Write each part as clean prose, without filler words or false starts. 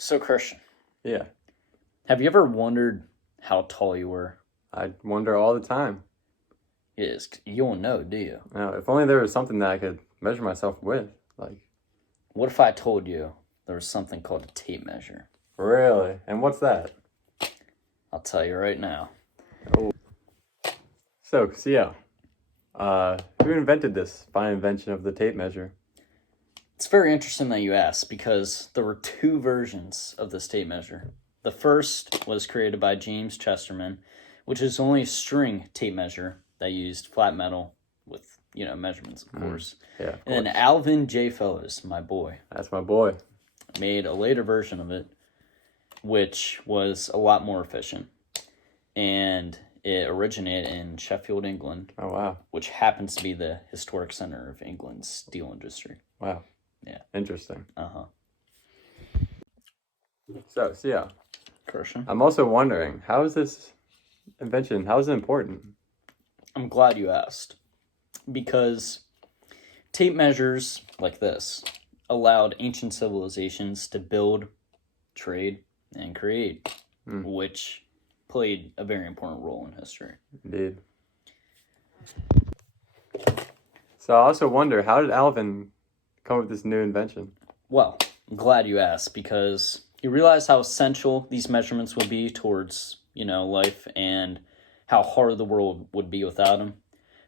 So, Christian, Yeah, have you ever wondered how tall you were? I wonder all the time. Yes, you don't know, do you? If only there was something that I could measure myself with. Like, What if I told you there was something called a tape measure? really? And what's that? I'll tell you right now. So, yeah. Who invented this fine invention of the tape measure? It's very interesting that you asked because there were two versions of this tape measure. The first was created by James Chesterman, which is only a string tape measure that used flat metal with, measurements, of course. Yeah, And then Alvin J. Fellows, my boy, that's my boy. made a later version of it, which was a lot more efficient. And it originated in Sheffield, England, Oh, wow. which happens to be the historic center of England's steel industry. Wow. Yeah. Interesting. Uh-huh. So, yeah. Christian? I'm also wondering, how is this invention, how is it important? I'm glad you asked. Because tape measures like this allowed ancient civilizations to build, trade, and create, which played a very important role in history. Indeed. So I also wonder, how did Alvin come up with this new invention? Well, I'm glad you asked because he realized how essential these measurements would be towards, life and how hard the world would be without them.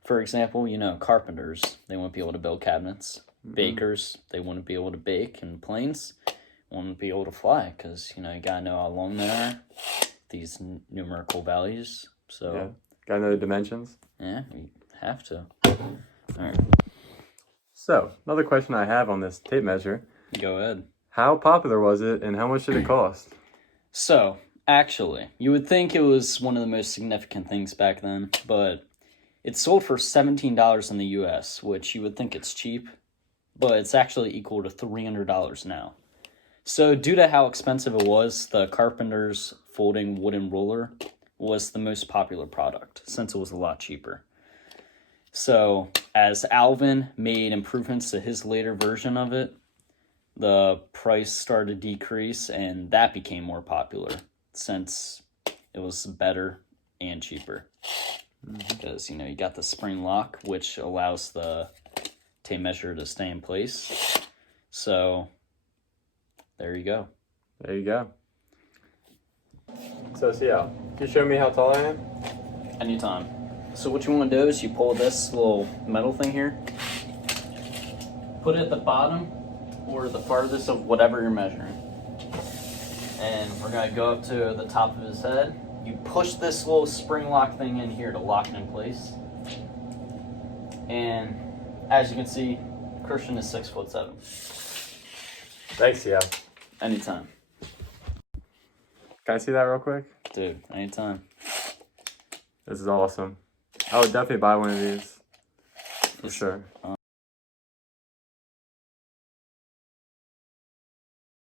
For example, carpenters, they wouldn't be able to build cabinets. Bakers, they wouldn't be able to bake, and planes wouldn't be able to fly because, you gotta know how long they are, these numerical values. So, Yeah. Gotta know the dimensions. yeah, we have to. All right, So, another question I have on this tape measure. go ahead. How popular was it and how much did it cost? So, actually, you would think it was one of the most significant things back then, but it sold for $17 in the US, which you would think it's cheap, but it's actually equal to $300 now. So, due to how expensive it was, the Carpenter's folding wooden ruler was the most popular product since it was a lot cheaper. So, as Alvin made improvements to his later version of it, the price started to decrease, and that became more popular since it was better and cheaper. Because, you got the spring lock, which allows the tape measure to stay in place. So, there you go. There you go. So, yeah. Can you show me how tall I am? Anytime. So what you want to do is you pull this little metal thing here, put it at the bottom or the farthest of whatever you're measuring. And we're going to go up to the top of his head. You push this little spring lock thing in here to lock it in place. And as you can see, Christian is 6'7". Thanks, yeah. Anytime. Can I see that real quick? Dude, anytime. This is awesome. I would definitely buy one of these. For sure.